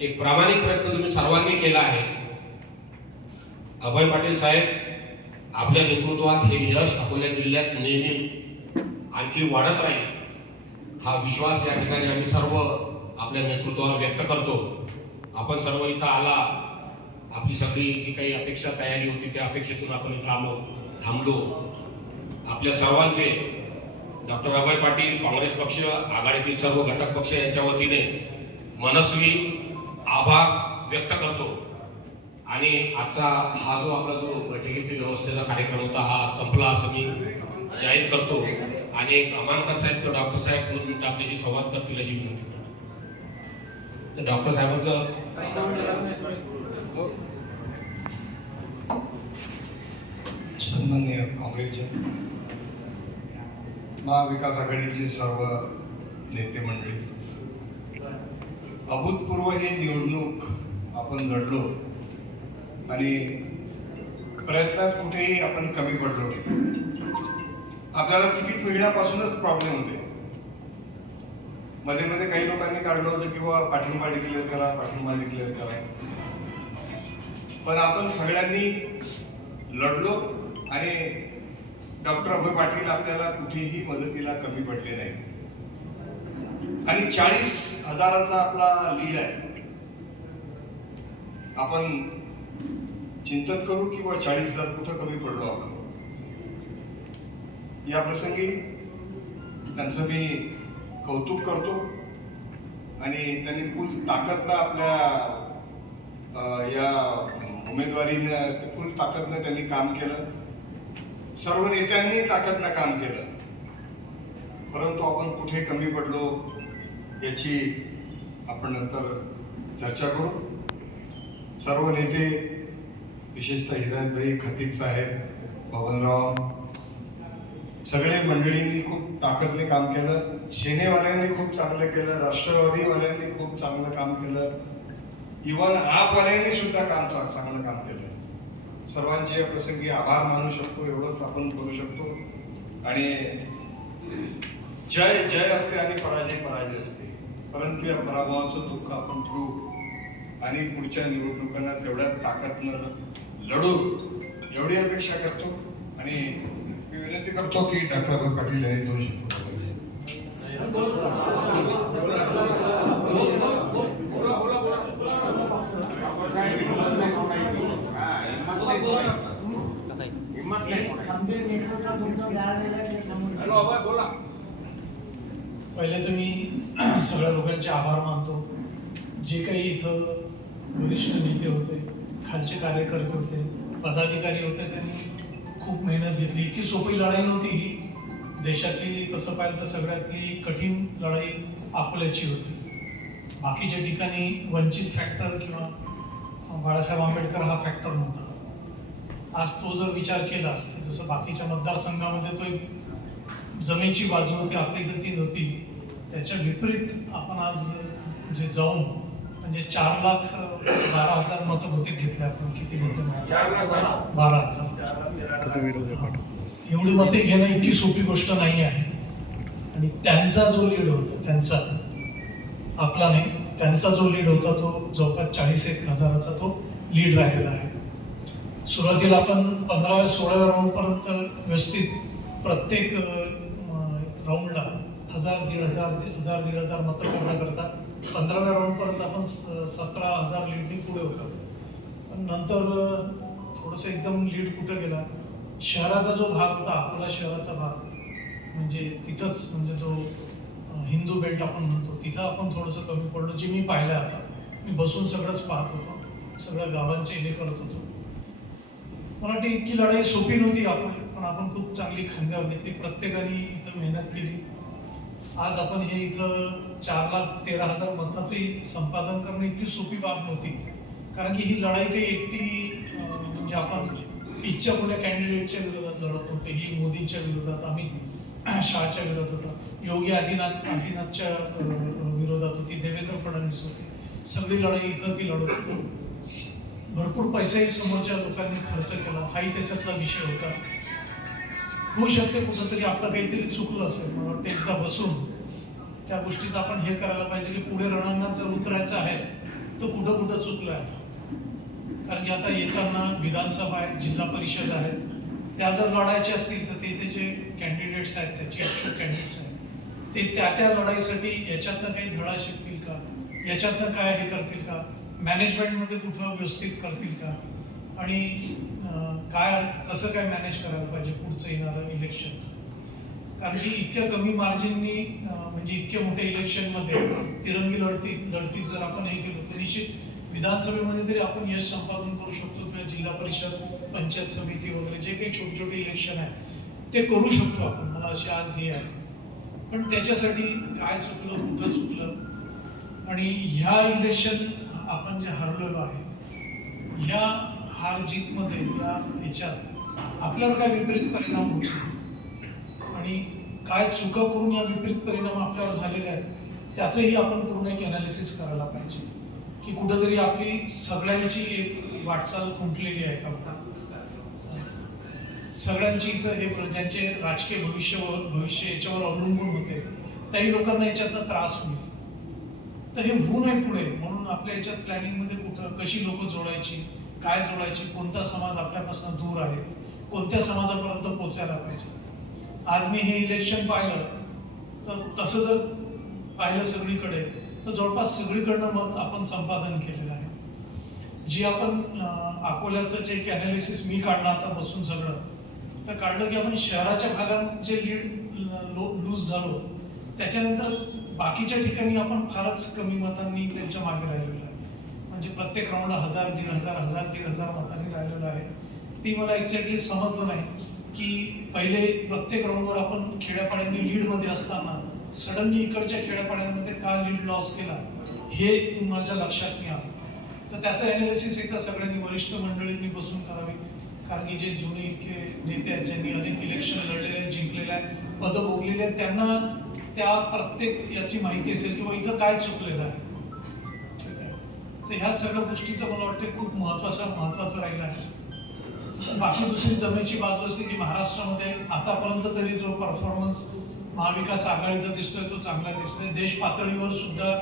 एक प्रामाणिक प्रयत्न तुम्ही सर्वांनी केला आहे. अभय पाटील साहेब आपल्या नेतृत्वात हे यश अकोला जिल्ह्यात नेहमी आणखी वाढत राहील. हा विश्वास या ठिकाणी आम्ही सर्व आपल्या नेतृत्वावर व्यक्त करतो. आपण सर्व इथं आला आपली सगळी जी काही अपेक्षा तयारी होती त्या अपेक्षेतून आपण इथं आलो थांबलो. आपल्या सर्वांचे डॉक्टर अभय पाटील काँग्रेस पक्ष आघाडीतील सर्व घटक पक्ष यांच्या वतीने मनस्वी आभार व्यक्त करतो. आणि आजचा हा जो आपला जो बैठकीची व्यवस्थेचा कार्यक्रम होता हा संपला असं मी जाहीर करतो. आणि एक अमानकर साहेब किंवा डॉक्टर साहेब दोन मिनिटं आपल्याशी संवाद करतील अशी विनंती करतो. तर डॉक्टर साहेबांचं सन्मान्य काँग्रेसचे महाविकास आघाडीचे सर्व नेते मंडळी अभूतपूर्व ही निवडणूक आपण लढलो आणि प्रयत्नात कुठेही आपण कमी पडलो नाही. आपल्याला तिकीट मिळण्यापासूनच प्रॉब्लेम होते. मध्ये मध्ये काही लोकांनी काढलं होतं की बाबा पाठिंबा डिक्लेअर करा पाठिंबा डिक्लेअर करा. पण आपण सगळ्यांनी लढलो आणि डॉक्टर अभय पाटील आपल्याला कुठेही मदतीला कमी पडले नाही आणि चाळीस हजाराचा आपला लीड आहे. आपण चिंतन करू की बा चाळीस हजार कुठं कमी पडलो आपण. या प्रसंगी त्यांचं मी कौतुक करतो आणि त्यांनी फुल ताकदनं आपल्या या उमेदवारीनं फुल ताकदनं त्यांनी काम केलं. सर्व नेत्यांनी ताकदनं काम केलं. परंतु आपण कुठे कमी पडलो? याची आपण नंतर चर्चा करू. सर्व नेते विशेषतः हिदायतभाई खतीब साहेब बबनराव सगळे मंडळींनी खूप ताकदने काम केलं. सेनेवाल्यांनी खूप चांगलं केलं. राष्ट्रवादीवाल्यांनी खूप चांगलं काम केलं. इवन आपवाल्यांनी सुद्धा काम चांगलं काम केलं. सर्वांचे या प्रसंगी आभार मानू शकतो एवढंच आपण करू शकतो. आणि जय जय असते आणि पराजय पराजय असते. परंतु या पराभवाचं दुःख आपण ठेवू. आणि पुढच्या निवडणुकांना तेवढ्या ताकदनं लढू. एवढी अपेक्षा करतो. आणि मी विनंती करतो की डॉक्टर अभय पाटील यांनी दोन शब्द बोलावे. पहिले तर मी सगळ्या लोकांचे आभार मानतो. जे काही इथं वरिष्ठ नेते होते खालचे कार्यकर्ते होते पदाधिकारी होते त्यांनी खूप मेहनत घेतली. इतकी सोपी लढाई नव्हती ही. देशातली तसं पाहिलं तर सगळ्यातली कठीण लढाई अकोल्याची होती. बाकीच्या ठिकाणी वंचित फॅक्टर किंवा बाळासाहेब आंबेडकर हा फॅक्टर नव्हता. आज तो जर विचार केला की जसं बाकीच्या मतदारसंघामध्ये तो एक जमेची बाजू होती आपली तर ती नव्हती त्याच्या विपरीत आपण आज जे जाऊन म्हणजे चार लाख बारा हजार मतं बहुतेक घेतले आपण. किती घेतले बारा. हजार. एवढी मते घेणं इतकी सोपी गोष्ट नाही आहे. आणि त्यांचा जो लीड होता त्यांचा आपला नाही त्यांचा जो लीड होता तो जवळपास चाळीस एक हजाराचा तो लीड राहिलेला आहे. सुरुवातीला आपण पंधराव्या सोळाव्या राऊंड पर्यंत व्यवस्थित प्रत्येक राऊंडला हजार दीड हजार हजार दीड हजार मतं करता. करता पंधराव्या राऊंडपर्यंत आपण स- सतरा हजार लीडनी पुढे होतो पण नंतर थोडंसं एकदम लीड कुठं गेला? शहराचा जो भाग होता अकोला शहराचा भाग म्हणजे तिथंच म्हणजे जो हिंदू बेल्ट आपण म्हणतो तिथं आपण थोडंसं कमी पडलो जे मी पाहिलं आता. मी बसून सगळंच पाहत होतो. सगळ्या गावांचे हे करत होतो. मला वाटते इतकी लढाई सोपी नव्हती आपण पण आपण खूप चांगली खांद्यावर घेतली. प्रत्येकाने इथं मेहनत केली. आज आपण हे इथं चार लाख तेरा हजार मताचे संपादन करणं इतकी सोपी बाब नव्हती. कारण की ही लढाई काही एकटी म्हणजे आपण इच्छा कुठल्या कॅन्डिडेटच्या विरोधात लढत होते. ही मोदींच्या विरोधात आम्ही शहाच्या विरोधात होता. योगी आदिनाथ आदिनाथच्या विरोधात होती. देवेंद्र फडणवीस होते. सगळी लढाई इथं ती लढत होतो. भरपूर पैसाही समोरच्या लोकांनी खर्च केला. हाही त्याच्यातला विषय होता. होऊ शकते कुठंतरी आपलं काहीतरी चुकलं असेल. मला वाटतं एकदा बसून त्या गोष्टीचं आपण हे करायला पाहिजे की पुढे रणांना जर उतरायचं आहे तो कुठं कुठं चुकला आहे. कारण की आता येताना विधानसभा आहे जिल्हा परिषद आहे. त्या जर लढायच्या असतील तर ते ते जे कॅन्डिडेट्स आहेत त्याचे इच्छुक कॅन्डिडेट्स आहेत. ते त्या त्या लढाईसाठी याच्यातनं काही धडा शिकतील का? याच्यातनं काय हे करतील का? मॅनेजमेंटमध्ये कुठं व्यवस्थित करतील का? आणि काय कसं काय मॅनेज करायला पाहिजे पुढचं येणारं इलेक्शन कारण की इतक्या कमी मार्जिननी म्हणजे इतक्या मोठ्या इलेक्शनमध्ये तिरंगी लढतीत लढतीत जर आपण हे केलं तर निश्चित विधानसभेमध्ये तरी आपण यश संपादन करू शकतो किंवा जिल्हा परिषद पंचायत समिती वगैरे जे काही छोटे छोटे इलेक्शन आहे ते करू शकतो आपण. मला अशी आज हे आहे. पण त्याच्यासाठी काय चुकलं कुठं चुकलं? आणि ह्या इलेक्शन आपण जे हरलेलो आहे ह्या हार जीतमध्ये या ह्याच्यात आपल्यावर काय विपरीत परिणाम होतो? आणि काय चुका करून या विपरीत परिणाम आपल्यावर झालेले आहेत त्याचंही आपण पूर्ण एक अनालिसिस करायला पाहिजे. की कुठंतरी आपली सगळ्यांची एक वाटचाल खुंटलेली आहे का? सगळ्यांची इथं हे ज्यांचे राजकीय भविष्य भविष्य याच्यावर अवलंबून होते त्याही लोकांना याच्यातनं त्रास होईल. तर हे होऊ नये पुढे म्हणून आपल्या याच्यात प्लॅनिंगमध्ये कुठं कशी लोक जोडायची काय जोडायची कोणता समाज आपल्यापासून दूर आहे कोणत्या समाजापर्यंत पोचायला पाहिजे. आज मी हे इलेक्शन पाहिलं तर तसं जर पाहिलं सगळीकडे तर जवळपास सगळीकडनं मत आपण संपादन केलेलं आहे. जी आपण अकोल्याचं जे एक अनालिसिस मी काढलं आता बसून सगळं तर काढलं की आपण शहराच्या भागात जे लीड लूज झालो त्याच्यानंतर बाकीच्या ठिकाणी आपण फारच कमी मतांनी त्यांच्या मागे राहिलेलो आहे. म्हणजे प्रत्येक राऊंडला हजार दीड हजार हजार दीड हजार मतांनी राहिलेलो आहे. ती मला एक्झॅक्टली समजलं नाही. की पहिले प्रत्येक राऊंडवर आपण खेड्यापाड्यांनी लीडमध्ये असताना सडनली इकडच्या खेड्यापाड्यांमध्ये का लीड लॉस केला हे माझ्या लक्षात नाही आलं. तर त्याचं अनालिसिस एकदा सगळ्यांनी वरिष्ठ मंडळींनी बसून करावी. कारण की जे जुने इतके नेते आहेत ज्यांनी अनेक इलेक्शन लढलेले आहेत जिंकलेले आहेत पदं भोगलेली आहेत त्यांना त्या प्रत्येक याची माहिती असेल किंवा इथं काय चुकलेलं आहे. ठीक आहे? तर ह्या सगळ्या गोष्टीचं मला वाटतं खूप महत्वाचं महत्वाचं राहिलं आहे. बाकी दुसरी जमेची बाजू असते की महाराष्ट्रामध्ये आतापर्यंत तरी जो परफॉर्मन्स महाविकास आघाडीचा दिसतोय तो चांगला दिसतोय. देश पातळीवर सुद्धा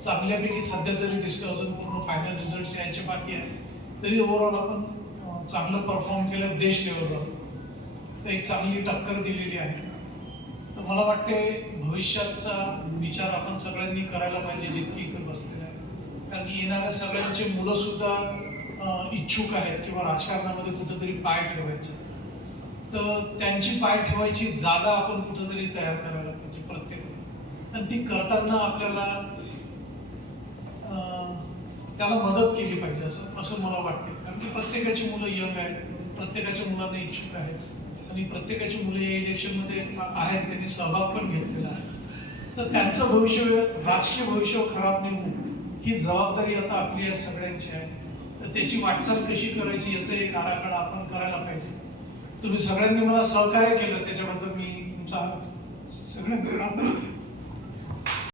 चांगल्यापैकी सध्या जरी दिसतोय अजून पूर्ण फायनल रिझल्ट यायचे बाकी आहे तरी ओव्हरऑल आपण चांगलं परफॉर्म केलं देश लेवलवर तर एक चांगली टक्कर दिलेली आहे. तर मला वाटते भविष्याचा विचार आपण सगळ्यांनी करायला पाहिजे जितकी इथं बसलेला आहे. कारण की येणाऱ्या सगळ्यांचे मुलं सुद्धा इच्छुक आहेत किंवा राजकारणामध्ये कुठंतरी पाय ठेवायचं. तर त्यांची पाय ठेवायची जागा आपण कुठंतरी तयार करायला पाहिजे प्रत्येक आणि ती करताना आपल्याला त्याला मदत केली पाहिजे असं असं मला वाटते. कारण की प्रत्येकाची मुलं यंग आहेत प्रत्येकाच्या मुलांना इच्छुक आहेत. आणि प्रत्येकाची मुलं या इलेक्शनमध्ये आहेत त्यांनी सहभाग पण घेतलेला आहे. तर त्यांचं भविष्य राजकीय भविष्य खराब नाही ही जबाबदारी आता आपली आहे सगळ्यांची आहे. तर त्याची वाटचाल कशी करायची याचा एक आराखडा आपण करायला पाहिजे. तुम्ही सगळ्यांनी मला सहकार्य केलं त्याच्याबद्दल मी तुमचा सगळ्यांचा